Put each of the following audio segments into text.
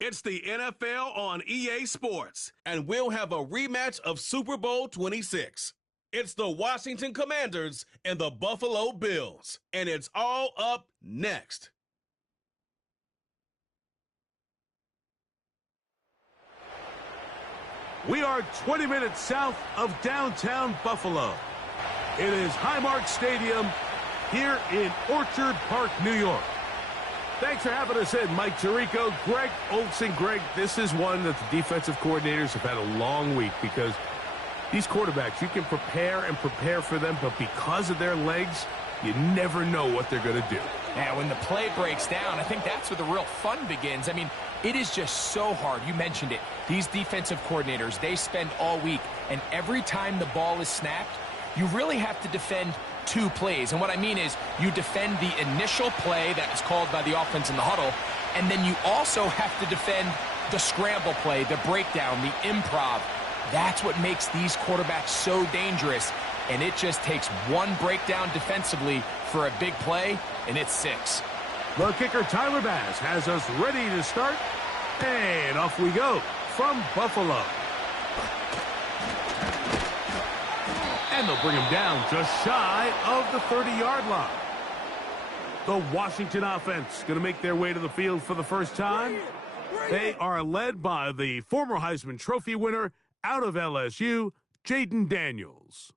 It's the NFL on EA Sports, and we'll have a rematch of Super Bowl 26. It's the Washington Commanders and the Buffalo Bills, and it's all up next. We are 20 minutes south of downtown Buffalo. It is Highmark Stadium here in Orchard Park, New York. Thanks for having us in, Mike Tirico, Greg Olson. Greg, this is one that the defensive coordinators have had a long week because these quarterbacks, you can prepare and prepare for them, but because of their legs, you never know what they're going to do. Yeah, when the play breaks down, I think that's where the real fun begins. I mean, it is just so hard. You mentioned it. These defensive coordinators, they spend all week, and every time the ball is snapped, you really have to defend two plays. And what I mean is you defend the initial play that is called by the offense in the huddle, and then you also have to defend the scramble play, the breakdown, the improv. That's what makes these quarterbacks so dangerous, and it just takes one breakdown defensively for a big play, and it's 6. The kicker, Tyler Bass, has us ready to start, and off we go from Buffalo. And they'll bring him down just shy of the 30-yard line. The Washington offense going to make their way to the field for the first time. They are led by the former Heisman Trophy winner out of LSU, Jaden Daniels.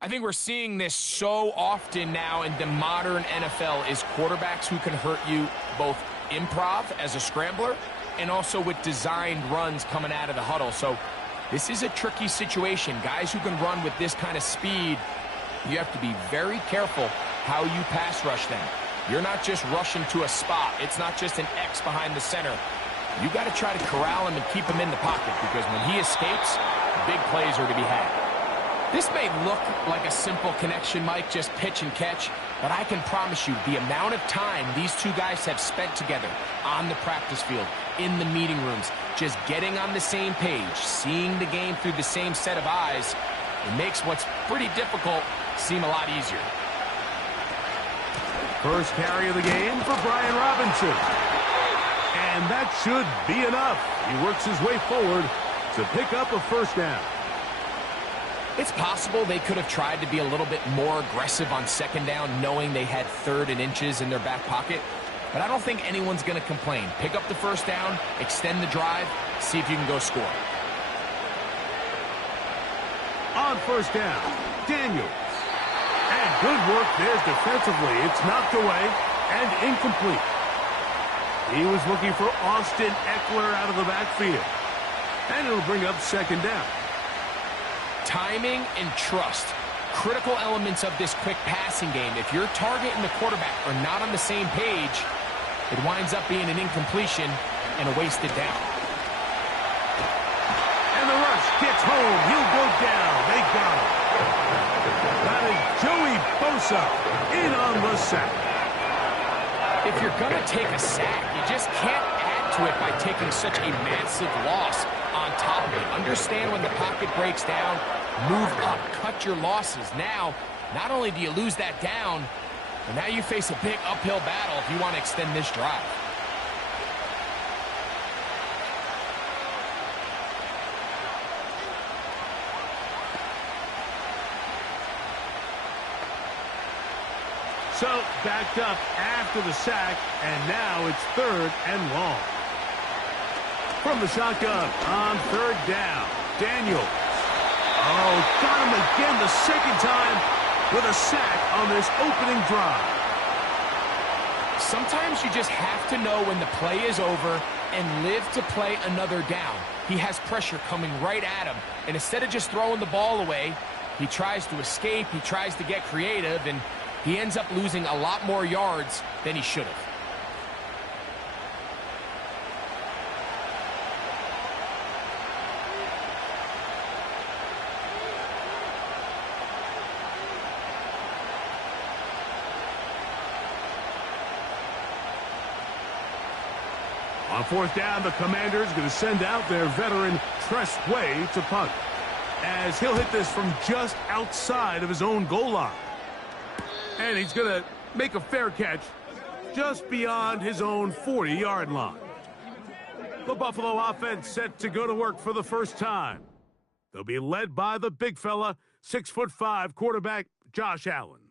I think we're seeing this so often now in the modern NFL is quarterbacks who can hurt you both improv as a scrambler and also with designed runs coming out of the huddle. So this is a tricky situation. Guys who can run with this kind of speed, you have to be very careful how you pass rush them. You're not just rushing to a spot. It's not just an X behind the center. You got to try to corral him and keep him in the pocket because when he escapes, big plays are to be had. This may look like a simple connection, Mike, just pitch and catch, but I can promise you the amount of time these two guys have spent together on the practice field, in the meeting rooms, just getting on the same page, seeing the game through the same set of eyes, it makes what's pretty difficult seem a lot easier. First carry of the game for Brian Robinson. And that should be enough. He works his way forward to pick up a first down. It's possible they could have tried to be a little bit more aggressive on second down, knowing they had 3rd and inches in their back pocket. But I don't think anyone's going to complain. Pick up the first down, extend the drive, see if you can go score. On first down, Daniels. And good work there defensively. It's knocked away and incomplete. He was looking for Austin Eckler out of the backfield. And it'll bring up second down. Timing and trust, critical elements of this quick passing game. If your target and the quarterback are not on the same page, it winds up being an incompletion and a wasted down. And the rush gets home. He'll go down. They got him. That is Joey Bosa in on the sack. If you're going to take a sack, you just can't add to it by taking such a massive loss on top of it. Understand when the pocket breaks down, move up, cut your losses. Now, not only do you lose that down, but now you face a big uphill battle if you want to extend this drive. So, backed up after the sack, and now it's 3rd and long. From the shotgun on 3rd down, Daniels. Oh, got him again the second time with a sack on this opening drive. Sometimes you just have to know when the play is over and live to play another down. He has pressure coming right at him, and instead of just throwing the ball away, he tries to escape, he tries to get creative, and he ends up losing a lot more yards than he should have. On 4th down, the Commanders going to send out their veteran Tress Way to punt, as he'll hit this from just outside of his own goal line. And he's going to make a fair catch just beyond his own 40-yard line. The Buffalo offense set to go to work for the first time. They'll be led by the big fella, 6'5" quarterback Josh Allen.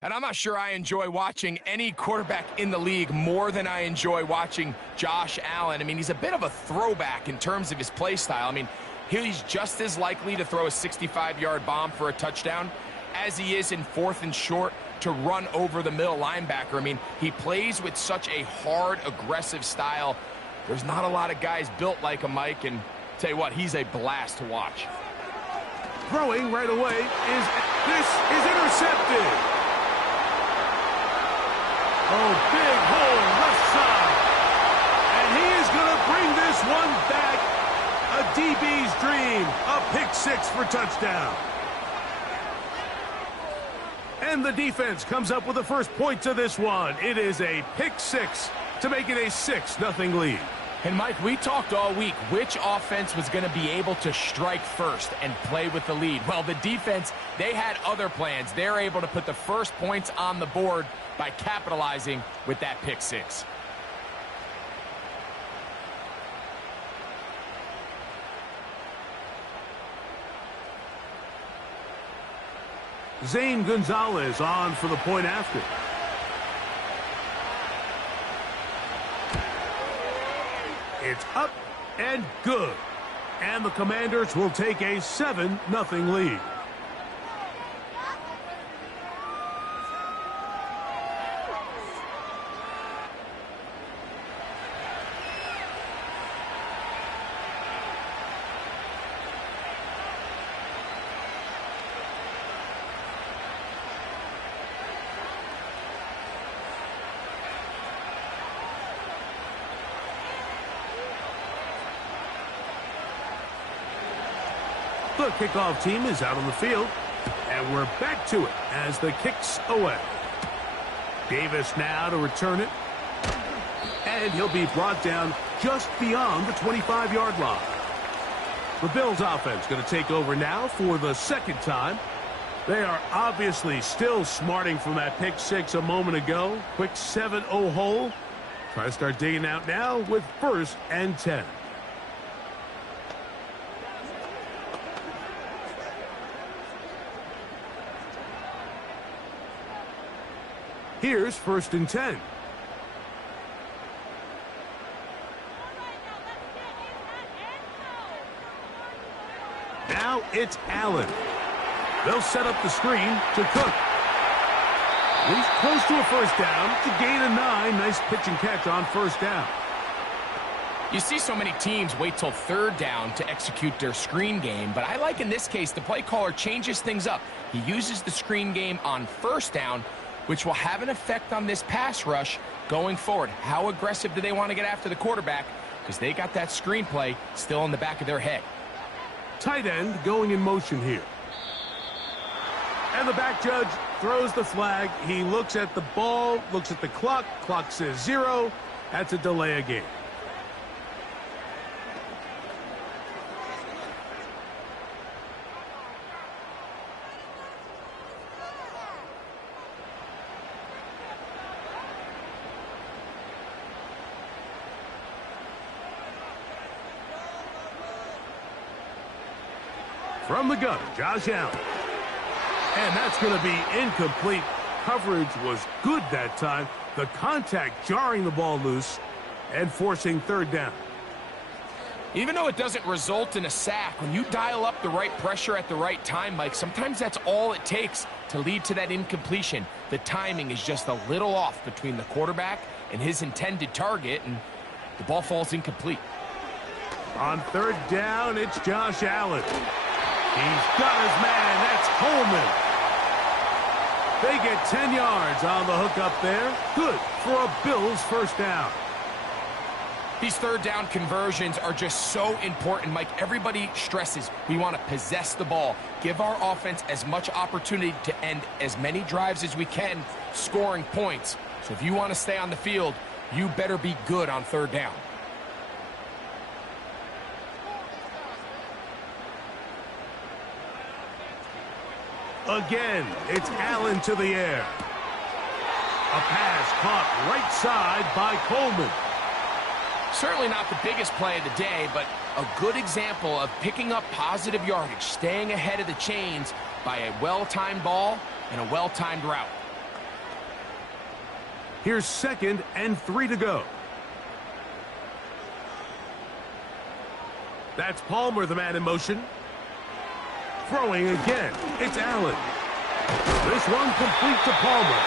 And I'm not sure I enjoy watching any quarterback in the league more than I enjoy watching Josh Allen. I mean, he's a bit of a throwback in terms of his play style. I mean, he's just as likely to throw a 65-yard bomb for a touchdown as he is in 4th and short to run over the middle linebacker. I mean, he plays with such a hard, aggressive style. There's not a lot of guys built like him, Mike, and tell you what, he's a blast to watch. Throwing right away is intercepted. Oh, big hole left side. And he is going to bring this one back. A DB's dream. A pick 6 for touchdown. And the defense comes up with the first points of this one. It is a pick 6 to make it a 6-0 lead. And, Mike, we talked all week which offense was going to be able to strike first and play with the lead. Well, the defense, they had other plans. They're able to put the first points on the board by capitalizing with that pick 6. Zane Gonzalez on for the point after. It's up and good. And the Commanders will take a 7-0 lead. The kickoff team is out on the field, and we're back to it as the kick's away. Davis now to return it, and he'll be brought down just beyond the 25-yard line. The Bills offense going to take over now for the second time. They are obviously still smarting from that pick 6 a moment ago. Quick 7-0 hole. Try to start digging out now with 1st and 10. Here's 1st and 10. Now it's Allen. They'll set up the screen to Cook. He's close to a first down to gain a 9. Nice pitch and catch on 1st down. You see so many teams wait till 3rd down to execute their screen game, but I like in this case the play caller changes things up. He uses the screen game on 1st down, which will have an effect on this pass rush going forward. How aggressive do they want to get after the quarterback? Because they got that screenplay still in the back of their head. Tight end going in motion here. And the back judge throws the flag. He looks at the ball, looks at the clock. Clock says 0. That's a delay of game. From the gun, Josh Allen. And that's going to be incomplete. Coverage was good that time. The contact jarring the ball loose and forcing 3rd down. Even though it doesn't result in a sack, when you dial up the right pressure at the right time, Mike, sometimes that's all it takes to lead to that incompletion. The timing is just a little off between the quarterback and his intended target, and the ball falls incomplete. On 3rd down, it's Josh Allen. He's got his man. That's Coleman. They get 10 yards on the hook up there. Good for a Bills 1st down. These 3rd down conversions are just so important, Mike. Everybody stresses we want to possess the ball, give our offense as much opportunity to end as many drives as we can, scoring points. So if you want to stay on the field, you better be good on 3rd down. Again, it's Allen to the air. A pass caught right side by Coleman. Certainly not the biggest play of the day, but a good example of picking up positive yardage, staying ahead of the chains by a well-timed ball and a well-timed route. Here's 2nd and 3 to go. That's Palmer, the man in motion. Throwing again. It's Allen. This one complete to Palmer.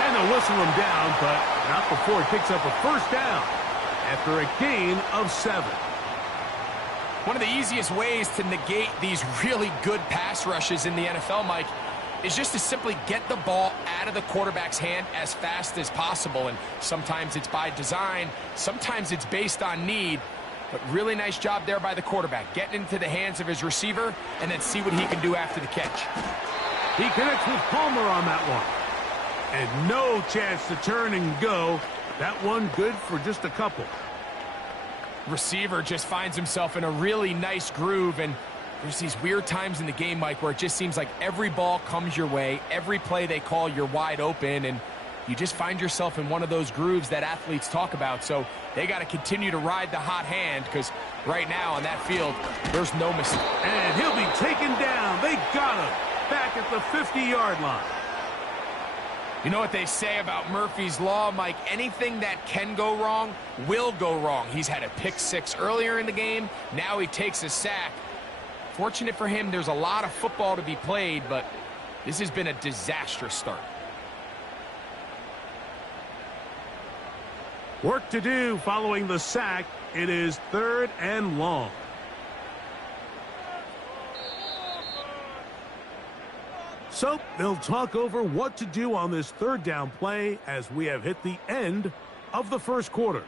And they'll whistle him down, but not before he picks up a first down after a gain of 7. One of the easiest ways to negate these really good pass rushes in the NFL, Mike, is just to simply get the ball out of the quarterback's hand as fast as possible. And sometimes it's by design, sometimes it's based on need. But really nice job there by the quarterback, getting into the hands of his receiver and then see what he can do after the catch. He connects with Palmer on that one. And no chance to turn and go. That one good for just a couple. Receiver just finds himself in a really nice groove, and there's these weird times in the game, Mike, where it just seems like every ball comes your way, every play they call, you're wide open, and you just find yourself in one of those grooves that athletes talk about. So they got to continue to ride the hot hand, because right now on that field, there's no mistake. And he'll be taken down. They got him back at the 50-yard line. You know what they say about Murphy's Law, Mike? Anything that can go wrong will go wrong. He's had a pick-6 earlier in the game. Now he takes a sack. Fortunate for him, there's a lot of football to be played, but this has been a disastrous start. Work to do following the sack. It is 3rd and long. So they'll talk over what to do on this 3rd down play as we have hit the end of the first quarter.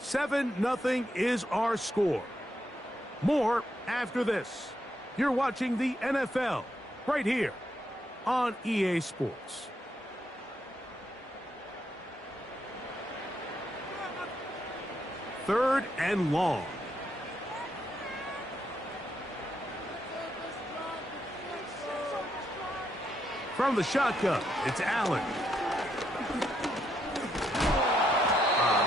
7-0 is our score. More after this. You're watching the NFL right here on EA Sports. Third and long. From the shotgun, it's Allen.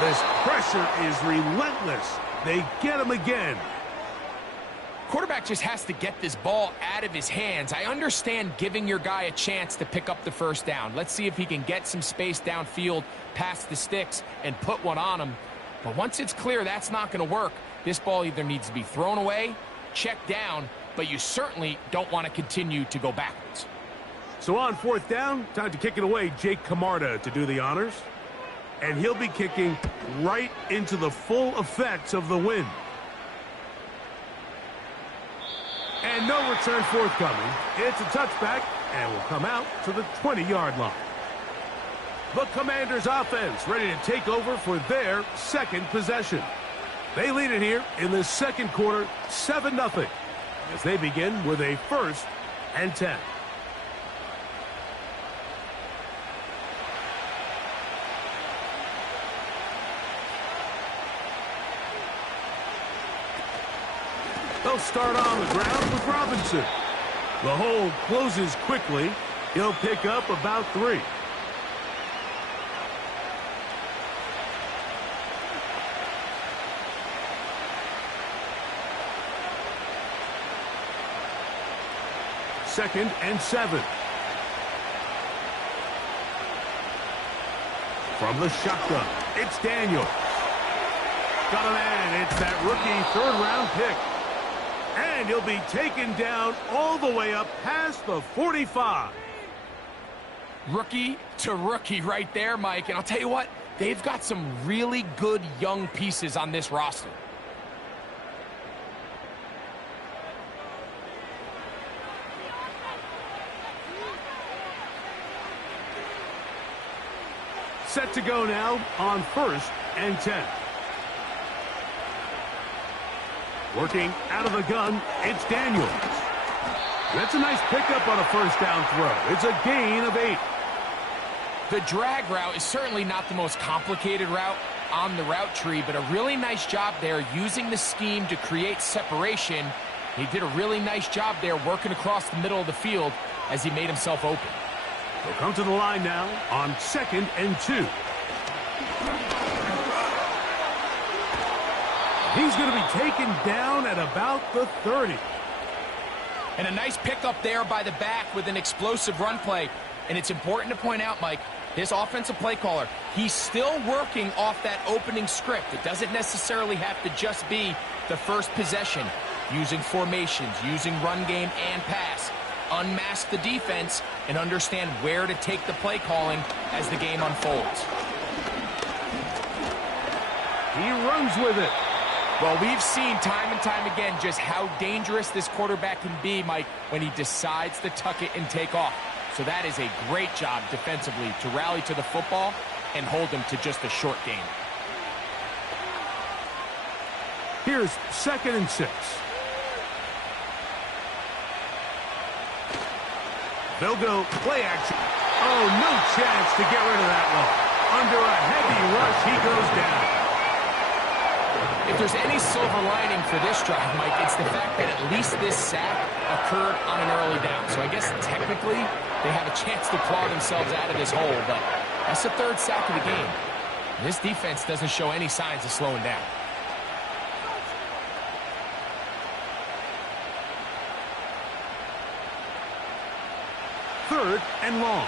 This pressure is relentless. They get him again. Quarterback just has to get this ball out of his hands. I understand giving your guy a chance to pick up the first down. Let's see if he can get some space downfield past the sticks and put one on him. But once it's clear that's not going to work, this ball either needs to be thrown away, checked down, but you certainly don't want to continue to go backwards. So on 4th down, time to kick it away. Jake Camarda to do the honors. And he'll be kicking right into the full effects of the wind. And no return forthcoming. It's a touchback and will come out to the 20-yard line. The Commanders offense ready to take over for their 2nd possession. They lead it here in the 2nd quarter, 7-0, as they begin with a 1st and 10. They'll start on the ground with Robinson. The hole closes quickly. He'll pick up about 3. Second and 7. From the shotgun, it's Daniels. Got a man. It's that rookie 3rd-round pick. And he'll be taken down all the way up past the 45. Rookie to rookie right there, Mike. And I'll tell you what, they've got some really good young pieces on this roster. Set to go now on 1st and 10. Working out of the gun, it's Daniels. That's a nice pickup on a 1st down throw. It's a gain of 8. The drag route is certainly not the most complicated route on the route tree, but a really nice job there using the scheme to create separation. He did a really nice job there working across the middle of the field as he made himself open. They'll come to the line now on 2nd and 2. He's going to be taken down at about the 30. And a nice pickup there by the back with an explosive run play. And it's important to point out, Mike, this offensive play caller, he's still working off that opening script. It doesn't necessarily have to just be the first possession. Using formations, using run game and pass. Unmask the defense and understand where to take the play calling as the game unfolds. He runs with it. Well, we've seen time and time again just how dangerous this quarterback can be, Mike, when he decides to tuck it and take off. So that is a great job defensively to rally to the football and hold him to just a short gain. Here's 2nd and 6. They'll go play action. Oh, no chance to get rid of that one. Under a heavy rush, he goes down. If there's any silver lining for this drive, Mike, it's the fact that at least this sack occurred on an early down. So I guess technically they have a chance to claw themselves out of this hole, but that's the 3rd sack of the game. This defense doesn't show any signs of slowing down. Third and long.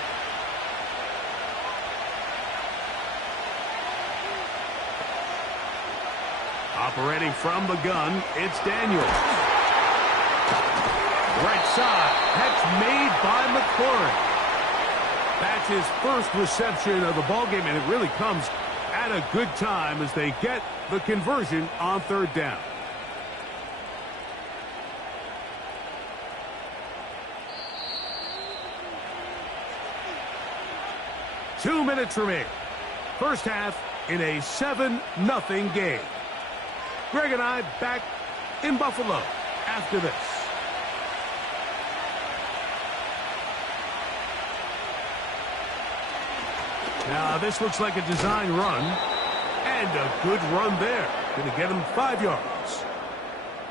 Operating from the gun, it's Daniels. Right side, catch made by McClure. That's his first reception of the ballgame, and it really comes at a good time as they get the conversion on 3rd down. Two minutes remaining. First half in a 7-0 game. Greg and I back in Buffalo after this. Now this looks like a design run. And a good run there. Going to get him 5 yards.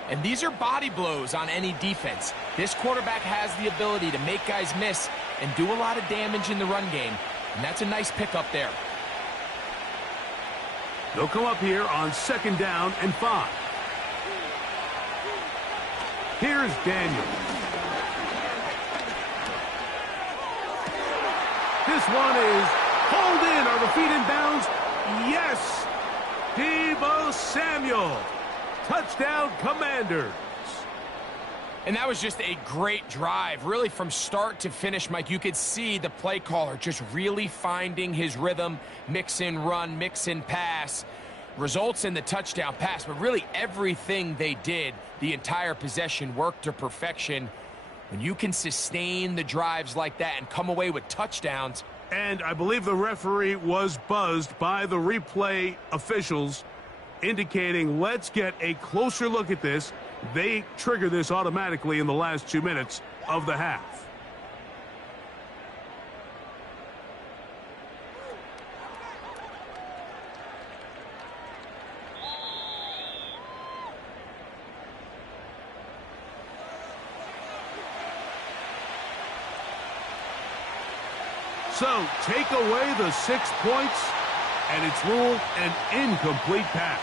And these are body blows on any defense. This quarterback has the ability to make guys miss and do a lot of damage in the run game. And that's a nice pickup there. They'll come up here on 2nd down and 5. Here's Daniels. This one is hauled in. Are the feet in bounds? Yes! Deebo Samuel. Touchdown, Commanders. And that was just a great drive, really from start to finish, Mike. You could see the play caller just really finding his rhythm, mix in run, mix in pass, results in the touchdown pass. But really everything they did, the entire possession, worked to perfection. When you can sustain the drives like that and come away with touchdowns. And I believe the referee was buzzed by the replay officials, indicating let's get a closer look at this. They trigger this automatically in the last 2 minutes of the half. So take away the 6 points, and it's ruled an incomplete pass.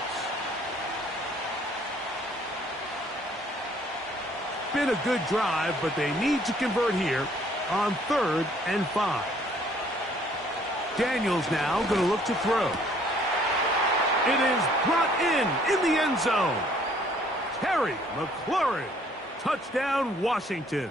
Been a good drive, but they need to convert here on 3rd and 5. Daniels now going to look to throw. It is brought in the end zone. Terry McLaurin, touchdown Washington.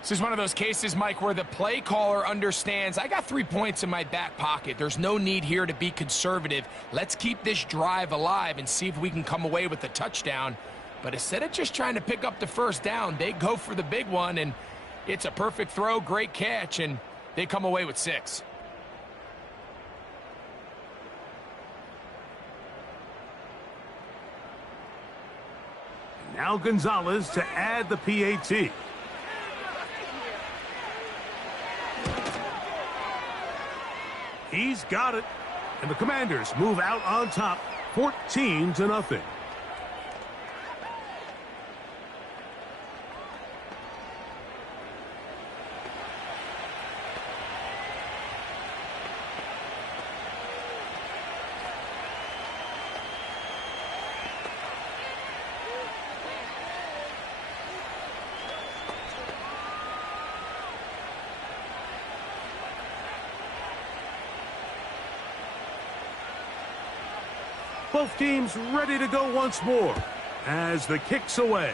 This is one of those cases, Mike, where the play caller understands, I got 3 points in my back pocket. There's no need here to be conservative. Let's keep this drive alive and see if we can come away with a touchdown. But instead of just trying to pick up the 1st down, they go for the big one, and it's a perfect throw, great catch, and they come away with 6. Now Gonzalez to add the PAT. He's got it. And the Commanders move out on top, 14-0. Both teams ready to go once more as the kick's away.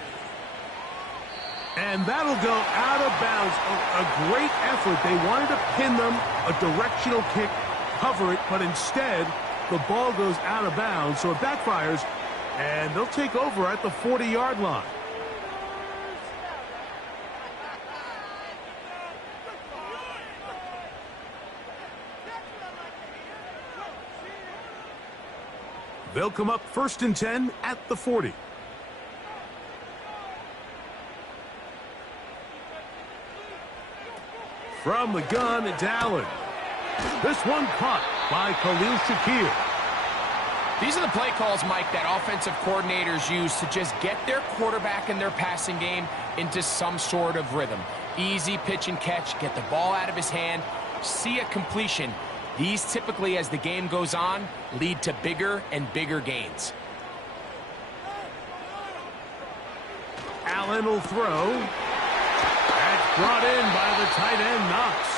And that'll go out of bounds. A great effort. They wanted to pin them, a directional kick, cover it, but instead the ball goes out of bounds, so it backfires, and they'll take over at the 40-yard line. They'll come up 1st and 10 at the 40. From the gun, it's Allen. This one caught by Khalil Shakir. These are the play calls, Mike, that offensive coordinators use to just get their quarterback and their passing game into some sort of rhythm. Easy pitch and catch, get the ball out of his hand, see a completion. These typically, as the game goes on, lead to bigger and bigger gains. Allen will throw. That's brought in by the tight end, Knox.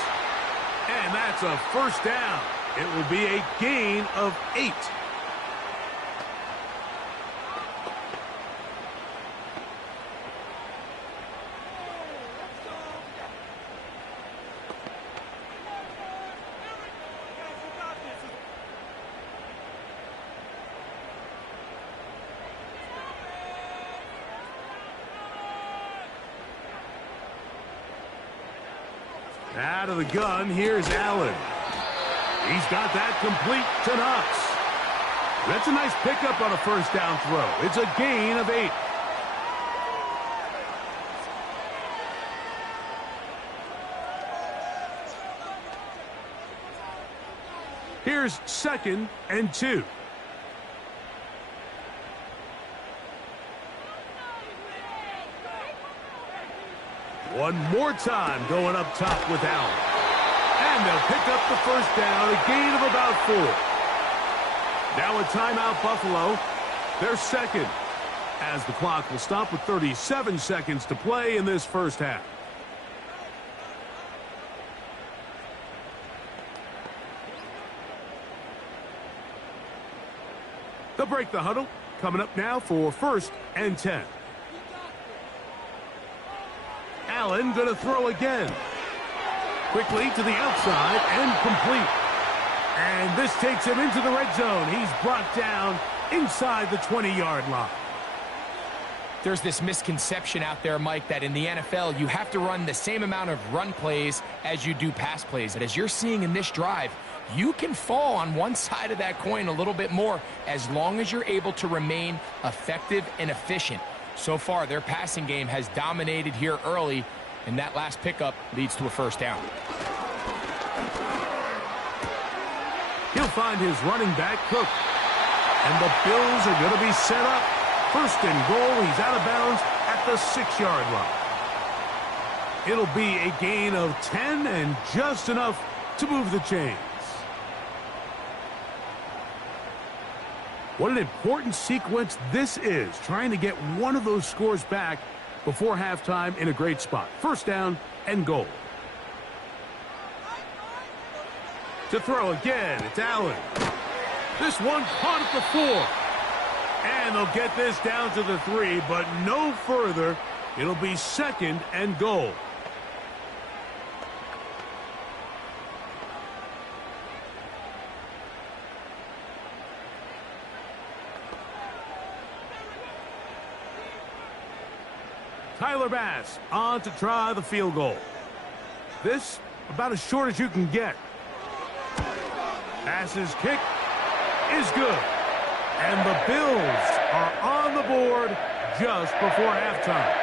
And that's a first down. It will be a gain of 8. Out of the gun, here's Allen. He's got that complete to Knox. That's a nice pickup on a first down throw. It's a gain of 8. Here's 2nd and 2. One more time going up top with Allen. And they'll pick up the first down, a gain of about 4. Now a timeout, Buffalo. They're second, as the clock will stop with 37 seconds to play in this first half. They'll break the huddle. Coming up now for 1st and 10. Allen going to throw again. Quickly to the outside and complete. And this takes him into the red zone. He's brought down inside the 20-yard line. There's this misconception out there, Mike, that in the NFL you have to run the same amount of run plays as you do pass plays. And as you're seeing in this drive, you can fall on one side of that coin a little bit more as long as you're able to remain effective and efficient. So far, their passing game has dominated here early, and that last pickup leads to a first down. He'll find his running back, Cook. And the Bills are going to be set up. 1st and goal. He's out of bounds at the 6-yard line. It'll be a gain of 10 and just enough to move the chains. What an important sequence this is, trying to get one of those scores back before halftime in a great spot. First down and goal. To throw again, it's Allen. This one caught at the 4. And they'll get this down to the 3, but no further. It'll be 2nd and goal. Tyler Bass on to try the field goal. This about as short as you can get. Bass's kick is good. And the Bills are on the board just before halftime.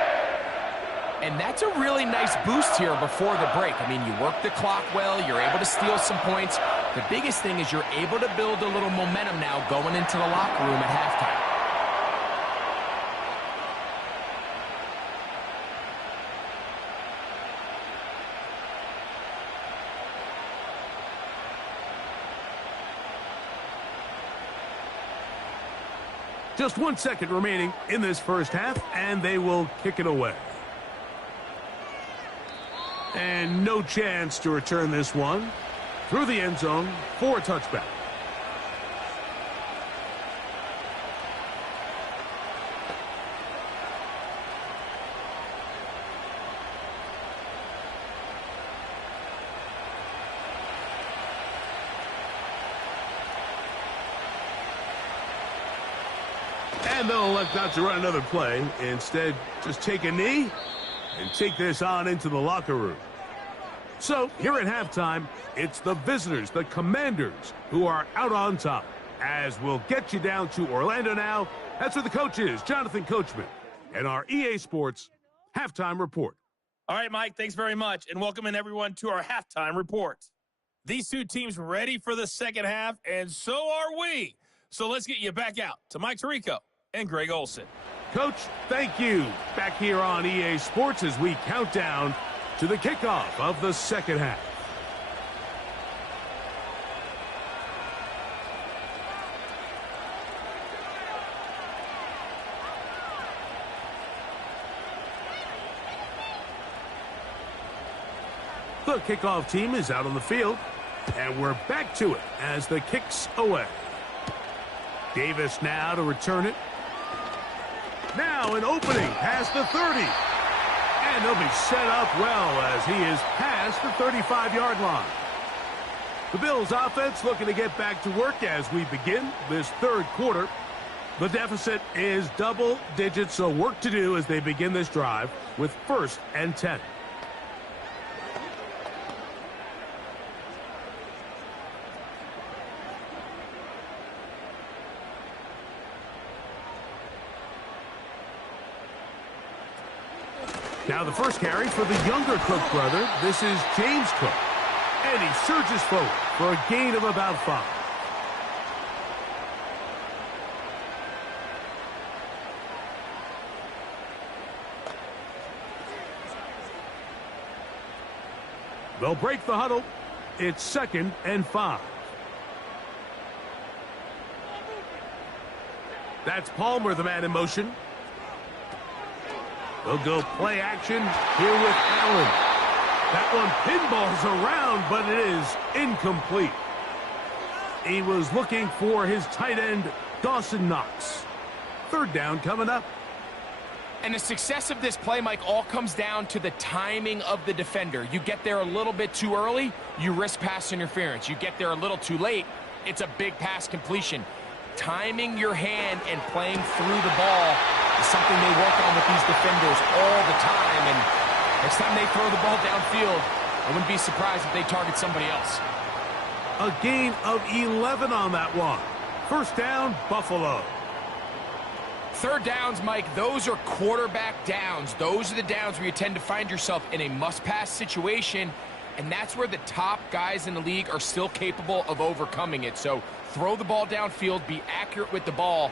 And that's a really nice boost here before the break. I mean, you work the clock well, you're able to steal some points. The biggest thing is you're able to build a little momentum now going into the locker room at halftime. Just 1 second remaining in this first half, and they will kick it away. And no chance to return this one through the end zone for a touchback. And they'll elect not to run another play. Instead, just take a knee and take this on into the locker room. So, here at halftime, it's the visitors, the Commanders, who are out on top. As we'll get you down to Orlando now, that's where the coach is, Jonathan Coachman, and our EA Sports Halftime Report. All right, Mike, thanks very much, and welcome in everyone to our Halftime Report. These two teams ready for the second half, and so are we. So let's get you back out to Mike Tirico and Greg Olson. Coach, thank you. Back here on EA Sports as we count down to the kickoff of the second half. The kickoff team is out on the field, and we're back to it as the kick's away. Davis now to return it. Now an opening past the 30. And they'll be set up well as he is past the 35-yard line. The Bills offense looking to get back to work as we begin this third quarter. The deficit is double digits, so work to do as they begin this drive with 1st and 10. Now the first carry for the younger Cook brother. This is James Cook. And he surges forward for a gain of about 5. They'll break the huddle. It's 2nd and 5. That's Palmer, the man in motion. They'll go play action here with Allen. That one pinballs around, but it is incomplete. He was looking for his tight end, Dawson Knox. 3rd down coming up. And the success of this play, Mike, all comes down to the timing of the defender. You get there a little bit too early, you risk pass interference. You get there a little too late, it's a big pass completion. Timing your hand and playing through the ball is something they work on with these defenders all the time. And next time they throw the ball downfield, I wouldn't be surprised if they target somebody else. A gain of 11 on that one. 1st down, Buffalo. 3rd downs, Mike, those are quarterback downs. Those are the downs where you tend to find yourself in a must-pass situation, and that's where the top guys in the league are still capable of overcoming it. So throw the ball downfield, be accurate with the ball.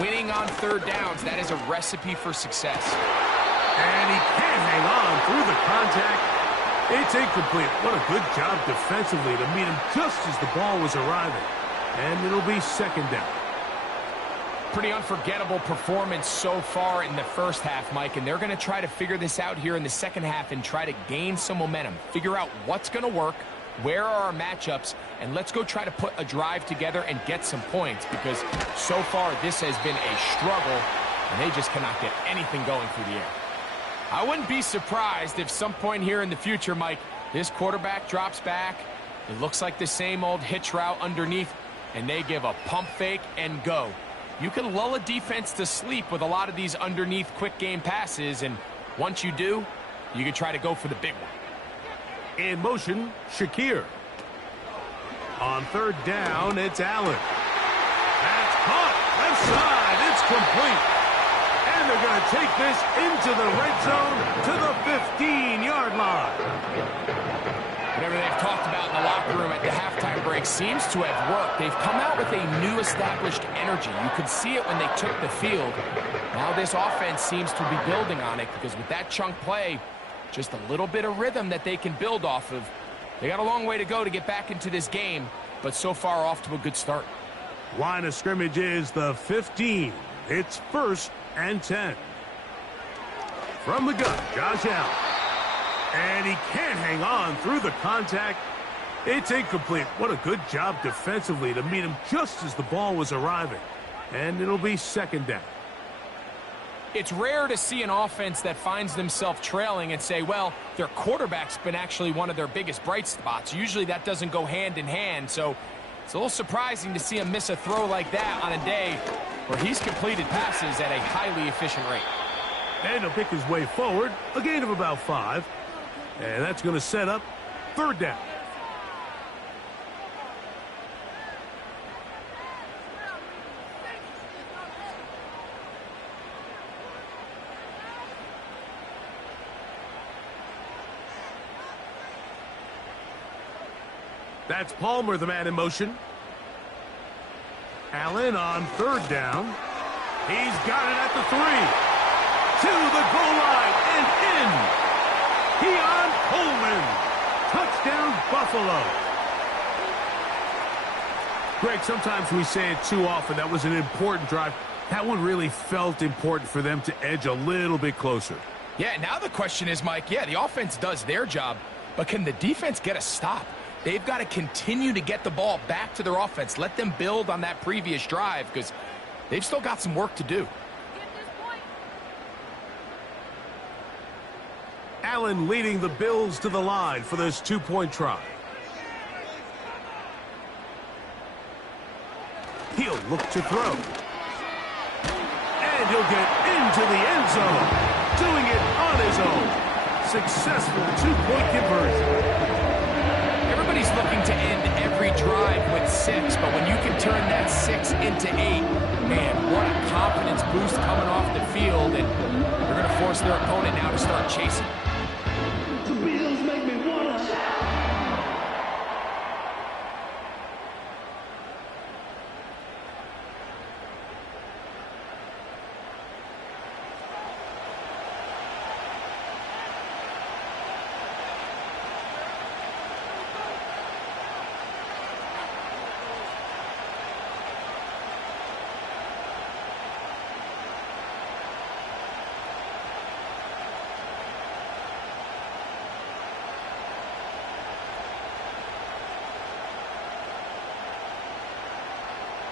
Winning on 3rd downs, that is a recipe for success. And he can't hang on through the contact. It's incomplete. What a good job defensively to meet him just as the ball was arriving. And it'll be 2nd down. Pretty unforgettable performance so far in the first half, Mike, and they're going to try to figure this out here in the second half and try to gain some momentum. Figure out what's going to work, where are our matchups, and let's go try to put a drive together and get some points, because so far this has been a struggle, and they just cannot get anything going through the air. I wouldn't be surprised if some point here in the future, Mike, this quarterback drops back, it looks like the same old hitch route underneath, and they give a pump fake and go. You can lull a defense to sleep with a lot of these underneath quick game passes, and once you do, you can try to go for the big one. In motion, Shakir. On 3rd down, it's Allen. That's caught. Left side. It's complete. And they're going to take this into the red zone to the 15-yard line. Whatever they've talked about in the locker room at the halftime break seems to have worked. They've come out with a new established energy. You could see it when they took the field. Now this offense seems to be building on it, because with that chunk play, just a little bit of rhythm that they can build off of. They got a long way to go to get back into this game, but so far off to a good start. Line of scrimmage is the 15. It's 1st and 10. From the gun, Josh Allen. And he can't hang on through the contact. It's incomplete. What a good job defensively to meet him just as the ball was arriving. And it'll be 2nd down. It's rare to see an offense that finds themselves trailing and say, well, their quarterback's been actually one of their biggest bright spots. Usually that doesn't go hand in hand, so it's a little surprising to see him miss a throw like that on a day where he's completed passes at a highly efficient rate. And he'll pick his way forward, a gain of about 5. And that's going to set up 3rd down. That's Palmer, the man in motion. Allen on 3rd down. He's got it at the 3. To the goal line and in. Keon Coleman. Touchdown, Buffalo. Greg, sometimes we say it too often. That was an important drive. That one really felt important for them to edge a little bit closer. Yeah, now the question is, Mike, the offense does their job, but can the defense get a stop? They've got to continue to get the ball back to their offense. Let them build on that previous drive because they've still got some work to do. Allen leading the Bills to the line for this 2-point try. He'll look to throw. And he'll get into the end zone. Doing it on his own. Successful 2-point conversion. Everybody's looking to end every drive with 6, but when you can turn that 6 into 8, man, what a confidence boost coming off the field, and they're going to force their opponent now to start chasing. The Beatles make me wanna shout.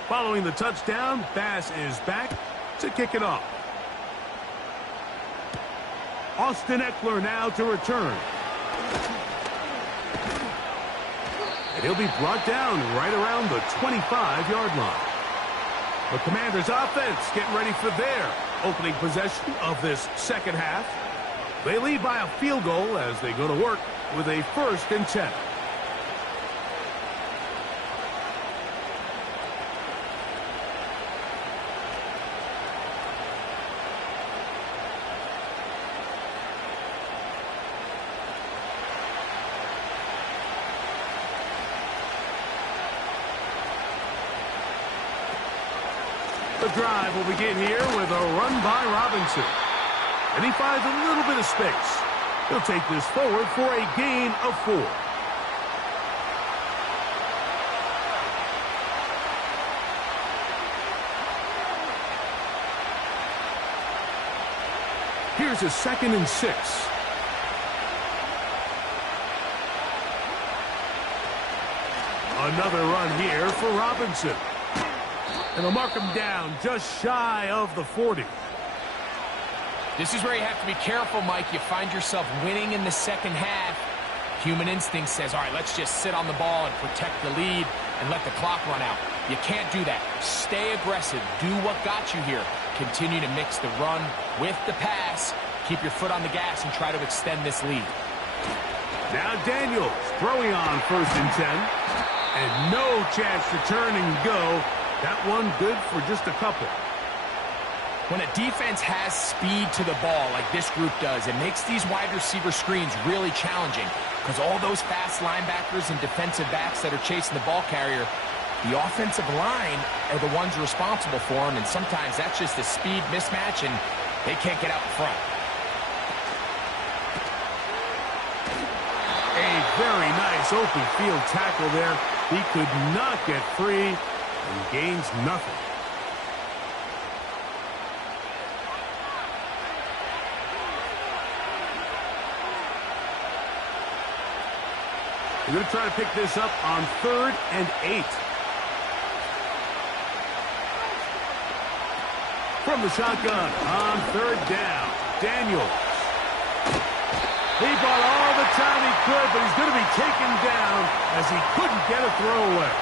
Following the touchdown, Bass is back to kick it off. Austin Eckler now to return. And he'll be brought down right around the 25-yard line. The Commanders' offense getting ready for their opening possession of this second half. They lead by a field goal as they go to work with a 1st and 10. The drive will begin here with a run by Robinson. And he finds a little bit of space. He'll take this forward for a gain of 4. Here's a 2nd and 6. Another run here for Robinson. And they'll mark him down just shy of the 40. This is where you have to be careful, Mike. You find yourself winning in the second half. Human instinct says, all right, let's just sit on the ball and protect the lead and let the clock run out. You can't do that. Stay aggressive. Do what got you here. Continue to mix the run with the pass. Keep your foot on the gas and try to extend this lead. Now Daniels throwing on 1st and 10. And no chance to turn and go. That one good for just a couple. When a defense has speed to the ball like this group does, it makes these wide receiver screens really challenging because all those fast linebackers and defensive backs that are chasing the ball carrier, the offensive line are the ones responsible for them, and sometimes that's just a speed mismatch, and they can't get out in front. A very nice open field tackle there. He could not get free. And gains nothing. We're going to try to pick this up on 3rd and 8. From the shotgun on 3rd down, Daniels. He bought all the time he could, but he's going to be taken down as he couldn't get a throwaway.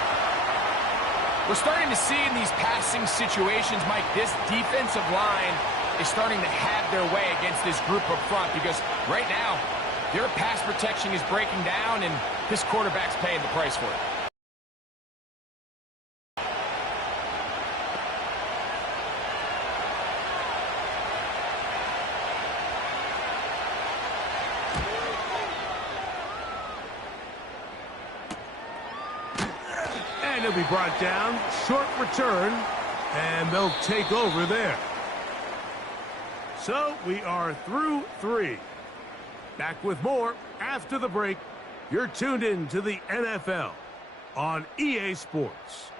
We're starting to see in these passing situations, Mike, this defensive line is starting to have their way against this group up front because right now, their pass protection is breaking down, and this quarterback's paying the price for it. And he'll be brought down. Short return, and they'll take over there. So we are through 3. Back with more after the break. You're tuned in to the NFL on EA Sports.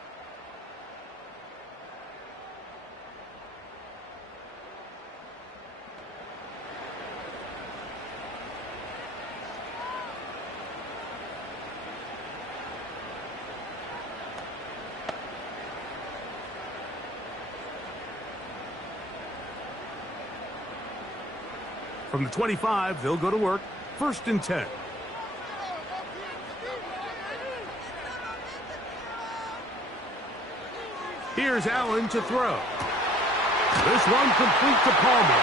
From the 25, they'll go to work. 1st and 10. Here's Allen to throw. This one complete to Palmer.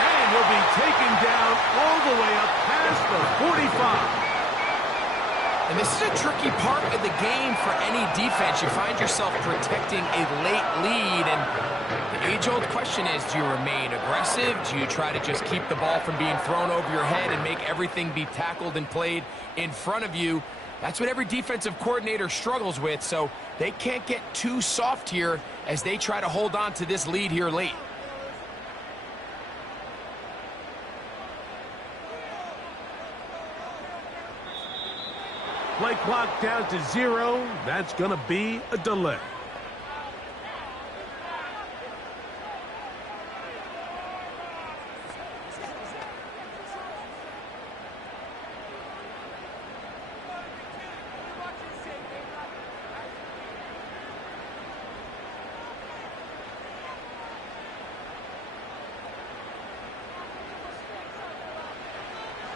And he'll be taken down all the way up past the 45. And this is a tricky part of the game for any defense. You find yourself protecting a late lead, and the age-old question is, do you remain aggressive? Do you try to just keep the ball from being thrown over your head and make everything be tackled and played in front of you? That's what every defensive coordinator struggles with, so they can't get too soft here as they try to hold on to this lead here late. Play clock down to 0. That's going to be a delay.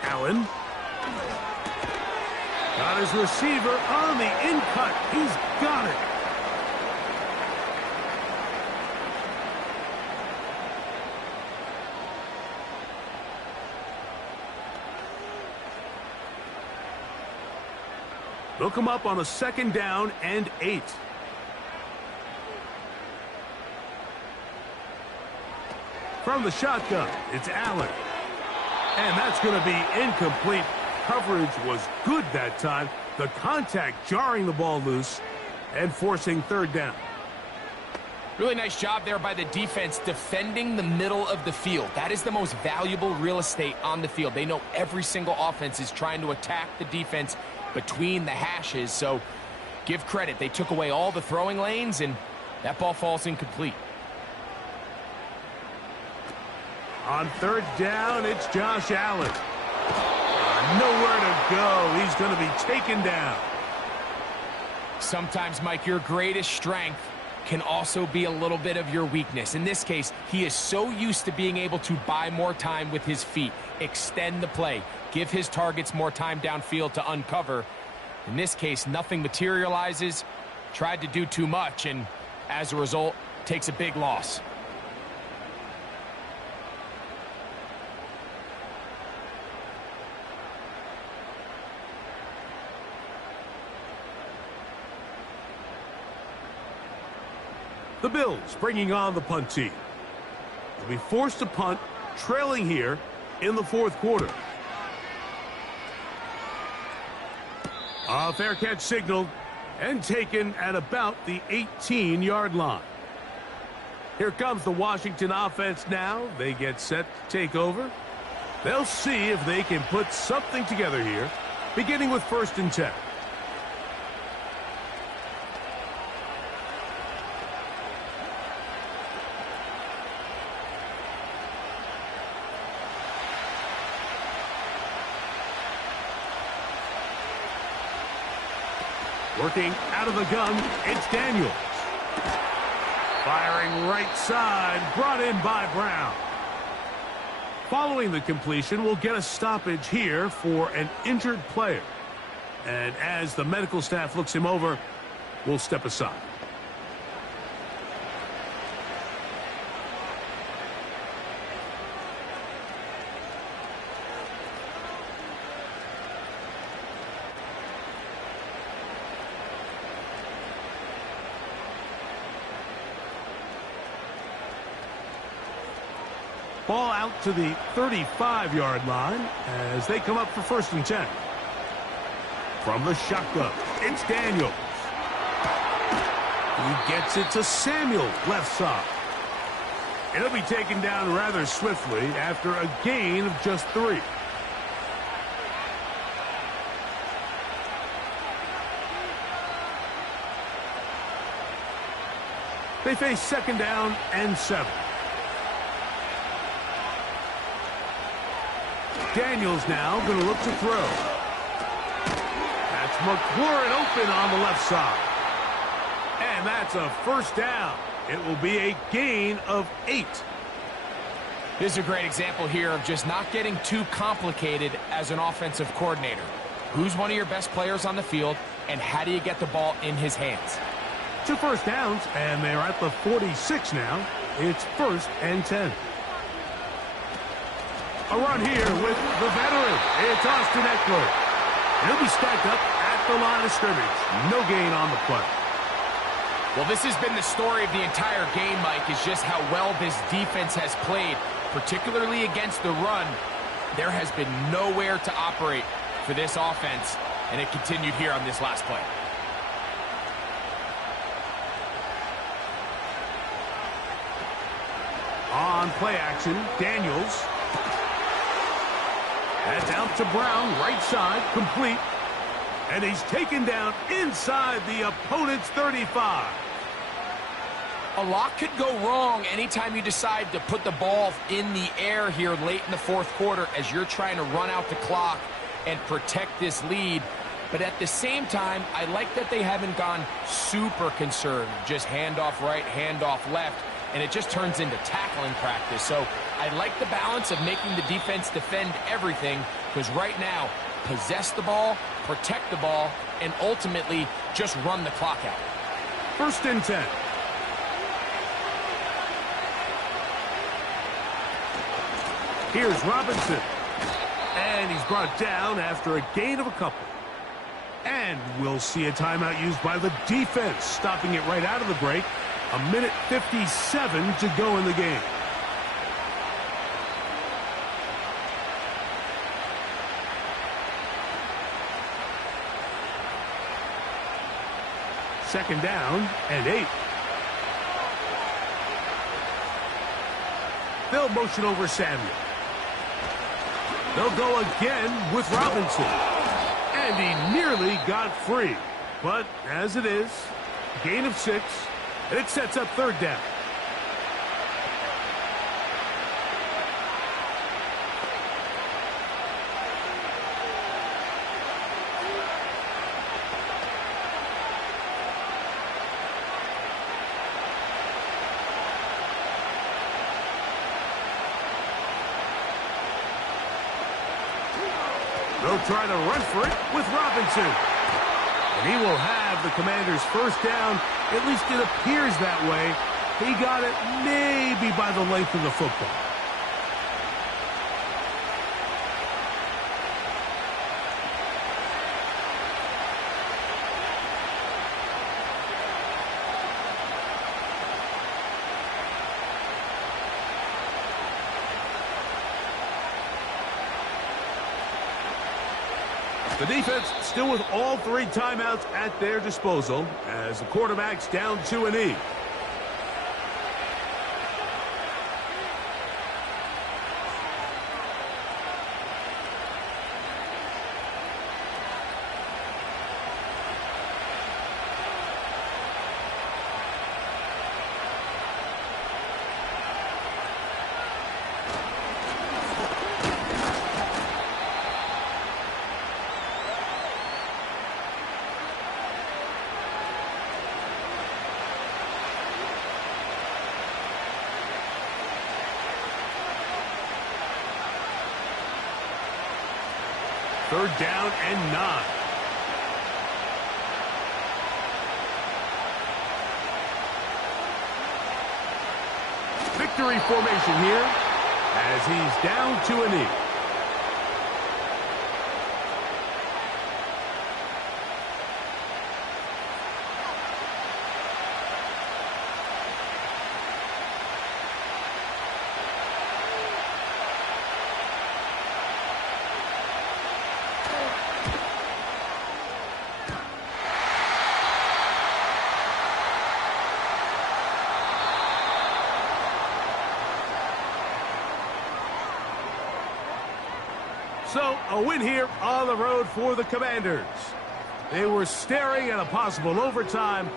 Allen. Got his receiver on the in-cut. He's got it. They'll come up on a 2nd down and 8. From the shotgun, it's Allen. And that's going to be incomplete. Coverage was good that time. The contact jarring the ball loose and forcing 3rd down. Really nice job there by the defense defending the middle of the field. That is the most valuable real estate on the field. They know every single offense is trying to attack the defense between the hashes, so give credit. They took away all the throwing lanes, and that ball falls incomplete. On 3rd down, it's Josh Allen. Nowhere to go. He's going to be taken down. Sometimes, Mike, your greatest strength can also be a little bit of your weakness. In this case, he is so used to being able to buy more time with his feet, extend the play, give his targets more time downfield to uncover. In this case, nothing materializes, tried to do too much, and as a result, takes a big loss. The Bills bringing on the punt team. They'll be forced to punt, trailing here in the 4th quarter. A fair catch signaled and taken at about the 18-yard line. Here comes the Washington offense now. They get set to take over. They'll see if they can put something together here, beginning with 1st and 10. Working out of the gun, it's Daniels. Firing right side, brought in by Brown. Following the completion, we'll get a stoppage here for an injured player. And as the medical staff looks him over, we'll step aside. Ball out to the 35-yard line as they come up for 1st and 10. From the shotgun, it's Daniels. He gets it to Samuel, left side. It'll be taken down rather swiftly after a gain of just 3. They face 2nd down and 7. Daniels now going to look to throw. That's McLaurin open on the left side. And that's a 1st down. It will be a gain of 8. This is a great example here of just not getting too complicated as an offensive coordinator. Who's one of your best players on the field, and how do you get the ball in his hands? 2 first downs, and they're at the 46 now. It's 1st and 10. A run here with the veteran. It's Austin Eckler. He'll be stacked up at the line of scrimmage. No gain on the play. Well, this has been the story of the entire game, Mike, is just how well this defense has played, particularly against the run. There has been nowhere to operate for this offense, and it continued here on this last play. On play action, Daniels. That's out to Brown, right side, complete. And he's taken down inside the opponent's 35. A lot could go wrong anytime you decide to put the ball in the air here late in the 4th quarter as you're trying to run out the clock and protect this lead. But at the same time, I like that they haven't gone super conservative, just handoff right, handoff left, and it just turns into tackling practice. So I like the balance of making the defense defend everything, because right now, possess the ball, protect the ball, and ultimately just run the clock out. 1st and 10. Here's Robinson. And he's brought down after a gain of a couple. And we'll see a timeout used by the defense, stopping it right out of the break. 1:57 to go in the game. Second down and 8. They'll motion over Samuel. They'll go again with Robinson. And he nearly got free. But as it is, gain of 6, and it sets up 3rd down. They'll try to run for it with Robinson. And he will have the Commanders' 1st down. At least it appears that way. He got it maybe by the length of the football. The defense still with all 3 timeouts at their disposal as the quarterback's down to a knee. Third down and 9. Victory formation here as he's down to a knee. So, a win here on the road for the Commanders. They were staring at a possible overtime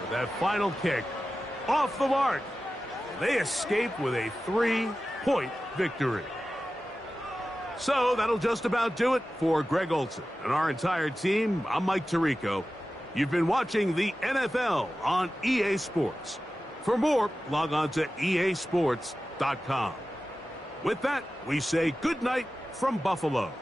with that final kick off the mark. They escaped with a 3-point victory. So that'll just about do it for Greg Olson and our entire team. I'm Mike Tirico. You've been watching the NFL on EA Sports. For more, log on to easports.com. With that, we say good night from Buffalo.